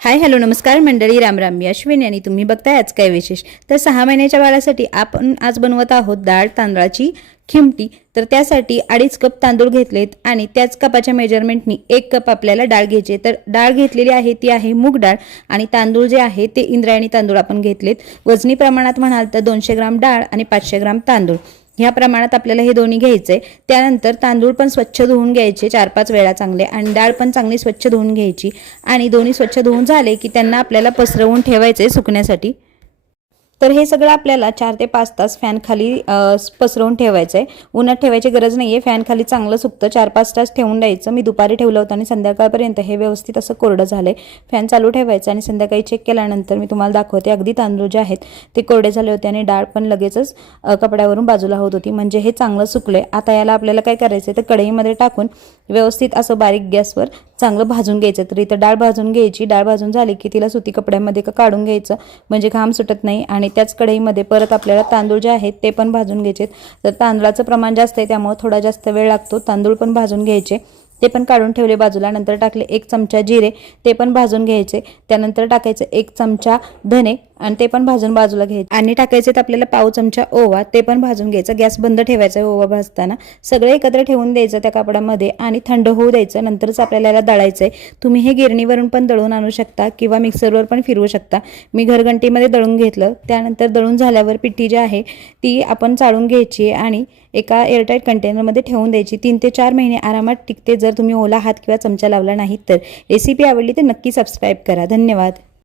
Hi hello नमस्कार मंडळी राम राम मी अश्विनी आणि तुम्ही बघताय आज काय विशेष? तर सहा महिन्याच्या बाळासाठी आपण आज बनवत आहोत डाळ तांदळाची खिमटी. तर त्यासाठी अडीच कप तांदूळ घेतलेत आणि त्याच कपाच्या मेजरमेंटनी एक कप आपल्याला डाळ घ्यायची तर डाळ घेतलेली आहे ती आहे मूग डाळ आणि तांदूळ जे आहे ते इंद्रायणी तांदूळ आपण घेतलेत. वजनी प्रमाणात म्हणाल तर दोनशे ग्राम डाळ आणि पाचशे ग्राम तांदूळ. ह्या प्रमाणात आपल्याला हे दोन्ही घ्यायचे आहे. त्यानंतर तांदूळ पण स्वच्छ धुवून घ्यायचे चार पाच वेळा चांगले. आणि डाळ पण चांगली स्वच्छ धुवून घ्यायची. आणि दोन्ही स्वच्छ धुवून झाले की त्यांना आपल्याला पसरवून ठेवायचे सुकण्यासाठी. तर हे सगळं आपल्याला चार ते पाच तास फॅन खाली पसरवून ठेवायचं आहे उन्हात ठेवायची गरज नाही आहे फॅन खाली चांगलं सुकतं. चार पाच तास ठेवून द्यायचं. मी दुपारी ठेवलं होतं आणि संध्याकाळपर्यंत हे व्यवस्थित असं कोरडं झालं आहे फॅन चालू ठेवायचं आणि संध्याकाळी चेक केल्यानंतर मी तुम्हाला दाखवते. अगदी तांदूळ जे आहेत ते कोरडे झाले होते आणि डाळ पण लगेचच कपड्यावरून बाजूला होत होती. म्हणजे हे चांगलं सुकलं आहे आता याला आपल्याला काय करायचं आहे तर कढईमध्ये टाकून व्यवस्थित असं बारीक गॅसवर चांगलं भाजून घ्यायचं. तर इथं डाळ भाजून घ्यायची. डाळ भाजून झाली की तिला सुती कपड्यामध्ये का काढून घ्यायचं. म्हणजे घाम सुटत नाही. आणि त्याच कढईमध्ये परत आपल्याला तांदूळ जे आहेत ते पण भाजून घ्यायचे. तर तांदळाचं प्रमाण जास्त आहे त्यामुळे थोडा जास्त वेळ लागतो. तांदूळ पण भाजून घ्यायचे. ते पण काढून ठेवले बाजूला. नंतर टाकले एक चमचा जिरे. ते पण भाजून घ्यायचे. त्यानंतर टाकायचं एक चमचा धने. आणि ते पण भाजून बाजूला घ्यायचे. आणि टाकायचे आपल्याला पाव चमचा ओवा ते पण भाजून घ्यायचं. गॅस बंद ठेवायचा ओवा भाजताना. सगळे एकत्र ठेवून द्यायचं त्या कापडामध्ये आणि थंड होऊ द्यायचं. नंतरच आपल्याला याला दळायचं आहे तुम्ही हे गिरणीवरून पण दळून आणू शकता किंवा मिक्सरवर पण फिरवू शकता. मी घरघंटीमध्ये दळून घेतलं. त्यानंतर दळून झाल्यावर पिठी जी आहे ती आपण चाळून घ्यायची आणि एका एअरटाईट कंटेनरमध्ये ठेवून द्यायची. तीन ते चार महिने आरामात टिकते जर तुम्ही ओला हात किंवा चमचा लावला नाहीत तर. रेसिपी आवडली तर नक्की सबस्क्राईब करा. धन्यवाद.